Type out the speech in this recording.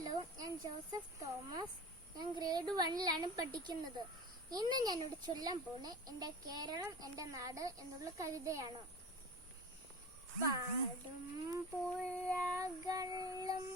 Hello, ഞാൻ Joseph Thomas. ഞാൻ grade 1-ലാണ് പഠിക്കുന്നത്. ഇന്ന് ഞാനിവിടെ ചൊല്ലാൻ പോകുന്നത് എൻ്റെ കേരളം എൻ്റെ നാട് എന്നുള്ള കവിതയാണ്. പാടും പുഴകളും